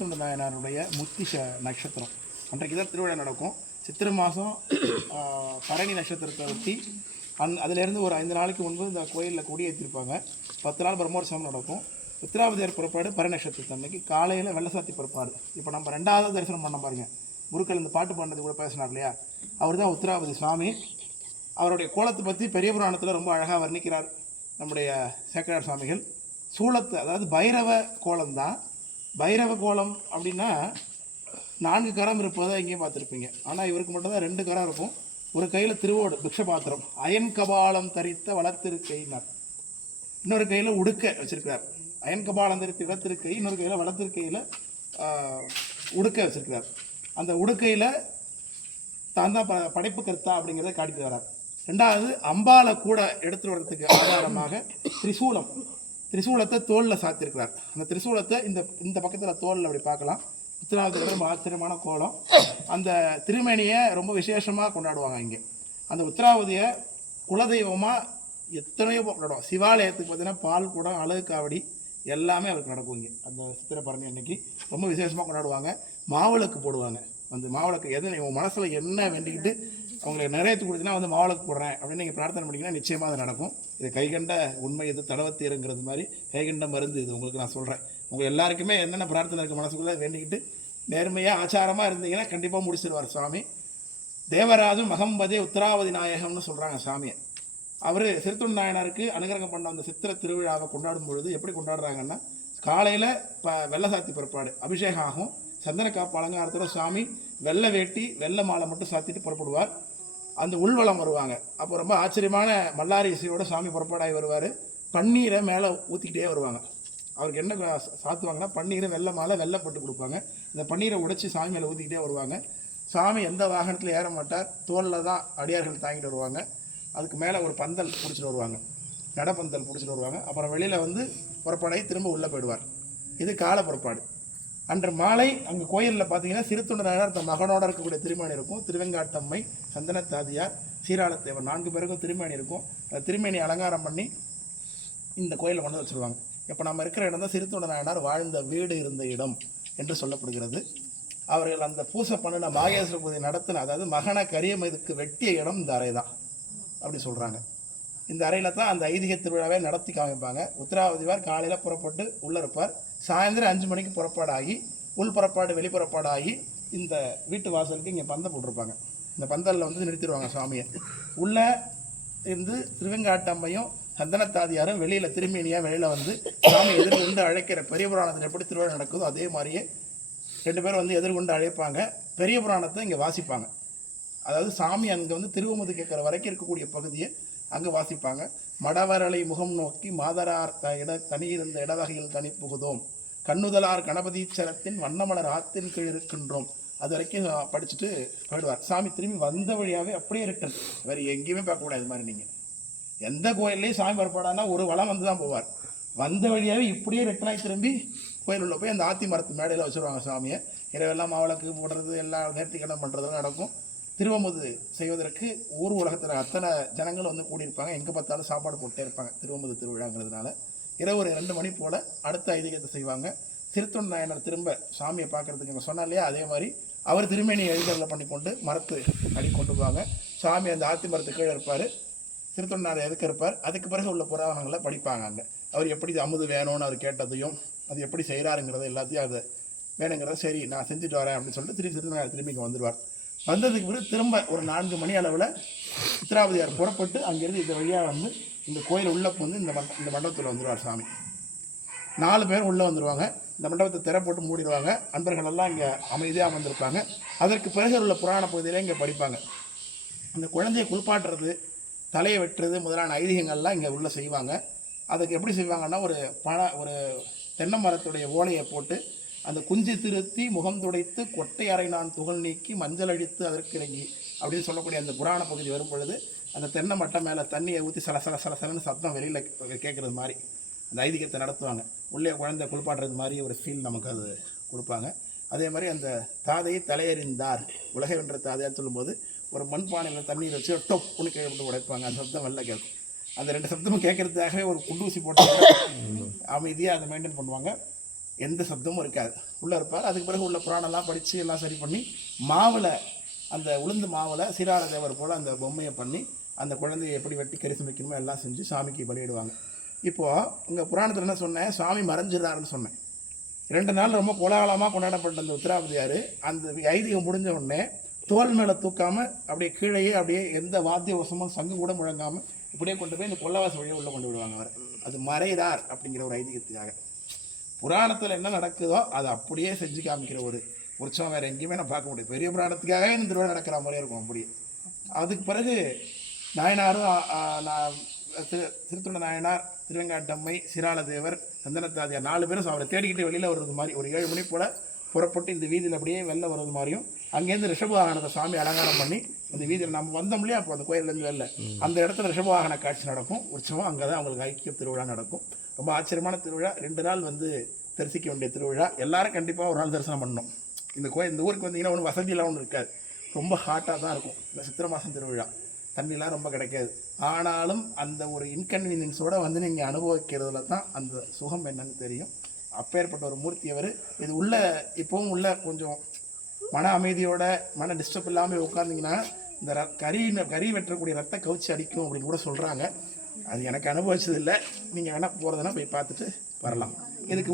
சிறுத்தொண்ட நாயனாருடைய முத்திஷ நட்சத்திரம் அன்றைக்கு தான் திருவிழா நடக்கும். சித்திரை மாதம் பரணி நட்சத்திரத்தை ஒட்டி அதிலேருந்து ஒரு 5 நாளைக்கு முன்பு இந்த கோயிலில் கொடியேற்றிருப்பாங்க. 10 நாள் பிரம்மோற்சவம் நடக்கும். உத்திராவதியார் புறப்பாடு பரணி நட்சத்திரத்து அன்னைக்கு காலையில் வெள்ளசாத்தி புறப்பாடு. இப்போ நம்ம 2வது தரிசனம் பண்ண பாருங்க. குருக்கள் இந்த பாட்டு பாடினது கூட பேசினார் இல்லையா, அவர் தான் உத்திராவதி சுவாமி. அவருடைய கோலத்தை பற்றி பெரிய புராணத்தில் ரொம்ப அழகாக வர்ணிக்கிறார் நம்முடைய சேக்கரார் சுவாமிகள். சூலத்தை, அதாவது பைரவ கோலம் தான். பைரவ கோலம் அப்படின்னா 4 கரம் இருப்பதை எங்கேயும் பார்த்துருப்பீங்க. ஆனால் இவருக்கு மட்டும்தான் 2 கரம் இருக்கும். ஒரு கையில் திருவோடு பிக்ஷ பாத்திரம், அயன் கபாலம் தரித்த வளர்த்திருக்கையினார். இன்னொரு கையில் உடுக்க வச்சிருக்கிறார். அயன் கபாலம் தரித்த வளர்த்திருக்கை, இன்னொரு கையில் வளர்த்திருக்கையில் உடுக்க வச்சிருக்கிறார். அந்த உடுக்கையில் தான் தான் படைப்பு கர்த்தா அப்படிங்கிறத காட்டிட்டு வர்றார். 2வது அம்பாலை கூட எடுத்துட்டு வர்றதுக்கு ஆதாரமாக திரிசூலத்தை தோளில் சாத்திருக்கிறார். அந்த திரிசூலத்தை இந்த பக்கத்தில் தோளில் அப்படி பார்க்கலாம். உத்திராவதியில் ரொம்ப ஆச்சரியமான கோலம். அந்த திருமேனியை ரொம்ப விசேஷமாக கொண்டாடுவாங்க இங்கே. அந்த உத்திராவதியை குலதெய்வமாக எத்தனையோ கொண்டாடுவாங்க. சிவாலயத்துக்கு பார்த்தீங்கன்னா பால் குடம், அழகு காவடி எல்லாமே அவருக்கு நடக்கும் இங்கே. அந்த சித்திரை பரணி அன்னைக்கு ரொம்ப விசேஷமாக கொண்டாடுவாங்க. மாவிளக்கு போடுவாங்க. அந்த மாவிளக்கு உங்கள் மனசில் என்ன வேண்டிக்கிட்டு அவங்களுக்கு நிறைவேற்றி கொடுத்தீங்கன்னா வந்து மாவிளக்கு போடுறேன் அப்படின்னு நீங்கள் பிரார்த்தனை பண்ணிங்கன்னா நிச்சயமாக அது நடக்கும். இது கைகண்ட உண்மை, இது தடவத்தீருங்கிறது மாதிரி கைகண்ட மருந்து. இது உங்களுக்கு நான் சொல்கிறேன். உங்கள் எல்லாருக்குமே என்னென்ன பிரார்த்தனை இருக்குது மனசுக்குள்ளே வேண்டிக்கிட்டு நேர்மையாக ஆச்சாரமாக இருந்தீங்கன்னா கண்டிப்பாக முடிச்சிருவார் சுவாமி. தேவராஜும் மகம்பதே உத்திராவதி நாயகம்னு சொல்கிறாங்க சாமியை. அவர் சிறுத்தொண்ட நாயனாருக்கு அனுகிரகம் பண்ண அந்த சித்திரை திருவிழாவை கொண்டாடும் பொழுது எப்படி கொண்டாடுறாங்கன்னா, காலையில் வெள்ளசாத்தி புறப்பாடு, அபிஷேகம் ஆகும். சந்தன காப்பு அலங்காரத்தோட சுவாமி வெள்ளை வேட்டி வெள்ளை மாலை மட்டும் சாத்திட்டு புறப்படுவார். அந்த உள்வளம் வருவாங்க. அப்போ ரொம்ப ஆச்சரியமான மல்லாரி இசையோட சாமி புறப்பாடாகி வருவார். பன்னீரை மேலே ஊற்றிக்கிட்டே வருவாங்க. அவருக்கு என்ன சாத்துவாங்கன்னா, பன்னீரை வெள்ளை மாலை வெள்ளைப்பட்டு கொடுப்பாங்க. இந்த பன்னீரை உடைச்சி சாமி மேலே ஊற்றிக்கிட்டே வருவாங்க. சாமி எந்த வாகனத்தில் ஏற மாட்டார், தோளில் தான் அடியார்கள் தாங்கிட்டு வருவாங்க. அதுக்கு மேலே ஒரு பந்தல் பிடிச்சிட்டு வருவாங்க, நடப்பந்தல் பிடிச்சிட்டு வருவாங்க. அப்புறம் வெளியில் வந்து புறப்பாடாகி திரும்ப உள்ளே போயிடுவார். இது கால புறப்பாடு. அன்று மாலை அங்கே கோயிலில் பார்த்தீங்கன்னா சிறுத்தொண்ட நாயனார் தன் மகனோடு இருக்கக்கூடிய திருமேனி இருக்கும். திருவெங்காட்டம்மை, சந்தனத்தாதியார், சீராளத்தேவர் 4 பேருக்கும் திருமேனி இருக்கும். அந்த திருமேனி அலங்காரம் பண்ணி இந்த கோயிலில் கொண்டு வச்சுருவாங்க. இப்போ நம்ம இருக்கிற இடம் தான் சிறுத்தொண்ட நாயனார் வாழ்ந்த வீடு இருந்த இடம் என்று சொல்லப்படுகிறது. அவர்கள் அந்த பூசை பண்ணின மாகேஸ்வர பூஜை நடத்தின, அதாவது மகனை கரியமதுக்கு வெட்டிய இடம் இந்த அறை தான் அப்படி சொல்கிறாங்க. இந்த அறையில் தான் அந்த ஐதீக திருவிழாவை நடத்தி காமிப்பாங்க. உத்திராவதிவார் காலையில் புறப்பட்டு உள்ளே இருப்பார். சாயந்தரம் 5 மணிக்கு புறப்பாடாகி உள் புறப்பாடு வெளிப்புறப்பாடு ஆகி இந்த வீட்டு வாசலுக்கு இங்கே பந்தல் போட்டிருப்பாங்க. இந்த பந்தலில் வந்து நிறுத்திடுவாங்க சாமியை. உள்ளே இருந்து திருவெங்காட்டம்மையும் சந்தனத்தாதியாரும் வெளியில் திருமேனியாக வெளியில் வந்து சாமி எதிர்கொண்டு அழைக்கிற பெரிய புராணத்தில் எப்படி திருவிழா நடக்குதோ அதே மாதிரியே 2 பேரும் வந்து எதிர்கொண்டு அழைப்பாங்க. பெரிய புராணத்தை இங்கே வாசிப்பாங்க. அதாவது சாமி அங்கே வந்து திருவமுது கேட்குற வரைக்கும் இருக்கக்கூடிய பகுதியை அங்கே வாசிப்பாங்க. மடவரலை முகம் நோக்கி மாதரார் தனியிருந்த இடவகையில் தனி புகுதோம், கண்ணுதலார் கணபதீச்சரத்தின் வண்ணமலர் ஆத்தின் கீழ் இருக்கின்றோம், அது வரைக்கும் படிச்சுட்டு போயிடுவார். சாமி திரும்பி வந்த வழியாகவே அப்படியே ரிட்டன், வேறு எங்கேயுமே பார்க்கக்கூடாது. இது மாதிரி நீங்கள் எந்த கோயில்லையும் சாமி புறப்பாடானா ஒரு வளம் வந்து தான் போவார். வந்த வழியாகவே இப்படியே ரிட்டனாகி திரும்பி கோயில் உள்ள போய் அந்த ஆத்தி மரத்து மேடையில் வச்சுருவாங்க சாமியை. இரவெல்லாம் மாவிளக்கு போடுறது, எல்லாம் நேர்த்திக்கடன் பண்ணுறதுலாம் நடக்கும். திருவமுது செய்வதற்கு ஊர் உலகத்தில் அத்தனை ஜனங்கள் வந்து கூடியிருப்பாங்க. எங்கே பார்த்தாலும் சாப்பாடு போட்டே இருப்பாங்க திருவமுது திருவிழாங்கிறதுனால. இரவு ஒரு 2 மணி போல் அடுத்த ஐதீகத்தை செய்வாங்க. சிறுத்தொண்ட நாயனார் திரும்ப சாமியை பார்க்குறதுக்கு இங்கே சொன்னா இல்லையா, அதே மாதிரி அவர் திருமேனி எழுதரில் பண்ணி கொண்டு மரத்து அடி கொண்டு போவாங்க. சாமி அந்த ஆத்தி மரத்து கீழே இருப்பார். சிறுத்தொண்ட நாயனார் எதுக்கு இருப்பார். அதுக்கு பிறகு உள்ள புராணங்களை படிப்பாங்க. அங்கே அவர் எப்படி அமுது வேணும்னு அவர் கேட்டதையும் அது எப்படி செய்கிறாருங்கிறத எல்லாத்தையும் அது வேணுங்கிறத சரி நான் செஞ்சுட்டு வரேன் அப்படின்னு சொல்லிட்டு சிறுத்தொண்ட நாயனார் திரும்பி இங்கே வந்துடுவார். வந்ததுக்கு பிறகு திரும்ப ஒரு 4 மணி அளவில் உத்திராவதியார் புறப்பட்டு அங்கேருந்து இந்த வழியாக வந்து இந்த கோயில் உள்ளே வந்து இந்த மண்டபத்தில் வந்துடுவார் சாமி. 4 பேர் உள்ளே வந்துடுவாங்க. இந்த மண்டபத்தை திரை போட்டு மூடிடுவாங்க. அன்பர்கள் எல்லாம் இங்கே அமைதியாக வந்திருப்பாங்க. அதற்கு பிறகு உள்ள புராண பகுதியில் இங்கே படிப்பாங்க. அந்த குழந்தையை குளிப்பாட்டுறது, தலையை வெட்டுறது முதலான ஐதீகங்கள்லாம் இங்கே உள்ளே செய்வாங்க. அதுக்கு எப்படி செய்வாங்கன்னா, ஒரு தென்னை மரத்துடைய ஓலையை போட்டு அந்த குஞ்சு திருத்தி முகம் துடைத்து கொட்டை அறை நான் துகள் நீக்கி மஞ்சள் அழித்து அதற்கு இறங்கி அப்படின்னு சொல்லக்கூடிய அந்த புராண பகுதி வரும் பொழுது அந்த தென்னை மட்டை மேலே தண்ணியை ஊற்றி சலசலன்னு சத்தம் வெளியில் கேட்குறது மாதிரி அந்த ஐதீகத்தை நடத்துவாங்க. உள்ளே குழந்தை குளிப்பாடுறது மாதிரி ஒரு ஃபீல் நமக்கு அது கொடுப்பாங்க. அதே மாதிரி அந்த தாதையை தலையறிந்தார் உலகை வென்ற தாதையான்னு சொல்லும்போது ஒரு மண்பானையில் தண்ணீர் வச்சு டொப்புன்னு கீழே உடைப்பாங்க. அந்த சத்தம் வெளில கேட்கும். அந்த 2 சத்தமும் கேட்கறதுக்காகவே ஒரு குண்டூசி போட்டு அமைதியாக அதை மெயின்டைன் பண்ணுவாங்க. எந்த சப்தமும் இருக்காது. உள்ளே இருப்பார். அதுக்கு பிறகு உள்ள புராணம்லாம் படித்து எல்லாம் சரி பண்ணி மாவில், அந்த உளுந்து மாவில் சீராள தேவர் போல் அந்த பொம்மையை பண்ணி அந்த குழந்தையை எப்படி வெட்டி கரிசம் வைக்கணுமோ எல்லாம் செஞ்சு சாமிக்கு பலியிடுவாங்க. இப்போது உங்கள் புராணத்தில் என்ன சொன்னேன், சாமி மறைஞ்சிடறாருன்னு சொன்னேன். 2 நாள் ரொம்ப கோலாகலமாக கொண்டாடப்பட்ட அந்த உத்திராபதியார் அந்த ஐதீகம் முடிஞ்ச உடனே தோல் மேலே தூக்காமல் அப்படியே கீழேயே அப்படியே எந்த வாத்திய வசமும் சங்கு கூட முழங்காமல் இப்படியே கொண்டு போய் இந்த கொல்லவாச வழியை உள்ளே கொண்டு விடுவாங்க. அவர் அது மறைகிறார் அப்படிங்கிற ஒரு ஐதீகத்துக்காக. புராணத்தில் என்ன நடக்குதோ அதை அப்படியே செஞ்சு காமிக்கிற ஒரு உற்சவம் வேறு எங்கேயுமே நான் பார்க்க முடியாது. பெரிய புராணத்துக்காகவே இந்த திருவிழா நடக்கிற மாதிரியே இருக்கும் அப்படியே. அதுக்கு பிறகு நாயனாரும் திருத்தொண்ட நாயனார், திருவெங்காட்டம்மை, சீராள தேவர், சந்தனத்தாதியார் 4 பேரும் அவரை தேடிக்கிட்டு வெளியில் வர்றது மாதிரி ஒரு 7 மணி போல் புறப்பட்டு இந்த வீதியில் அப்படியே வெளில வர்றது மாதிரியும், அங்கேருந்து ரிஷபவாகனத்தை சாமி அலங்காரம் பண்ணி இந்த வீதியில் நம்ம வந்தோம் இல்லையா, அப்போ அந்த கோயிலேருந்து வெளில அந்த இடத்துல ரிஷபவாகன காட்சி நடக்கும். உற்சவம் அங்கே தான் அவங்களுக்கு ஐக்கிய திருவிழா நடக்கும். ரொம்ப ஆச்சரியமான திருவிழா. 2 நாள் தரிசிக்க வேண்டிய திருவிழா. எல்லாரும் கண்டிப்பாக ஒரு நாள் தரிசனம் பண்ணணும். இந்த ஊருக்கு வந்தீங்கன்னா ஒன்றும் வசதியெல்லாம் ஒன்றும் இருக்காது. ரொம்ப ஹாட்டாக தான் இருக்கும். இந்த சித்திரை மாதம் திருவிழா தண்ணிலாம் ரொம்ப கிடைக்காது. ஆனாலும் அந்த ஒரு இன்கன்வீனியன்ஸோடு நீங்கள் அனுபவிக்கிறதுல தான் அந்த சுகம் என்னன்னு தெரியும். அப்பேற்பட்ட ஒரு மூர்த்தி அவர். இது உள்ள இப்போவும் உள்ள கொஞ்சம் மன அமைதியோட மன டிஸ்டர்ப் இல்லாமல் உட்காந்திங்கன்னா இந்த கறி வெட்டக்கூடிய ரத்த கவுச்சி அடிக்கும் அப்படின்னு கூட சொல்கிறாங்க. அது எனக்கு அனுபவிச்சதில்லை. நீங்கள் வேணால் போகிறதுனா போய் பார்த்துட்டு வரலாம். இதுக்கு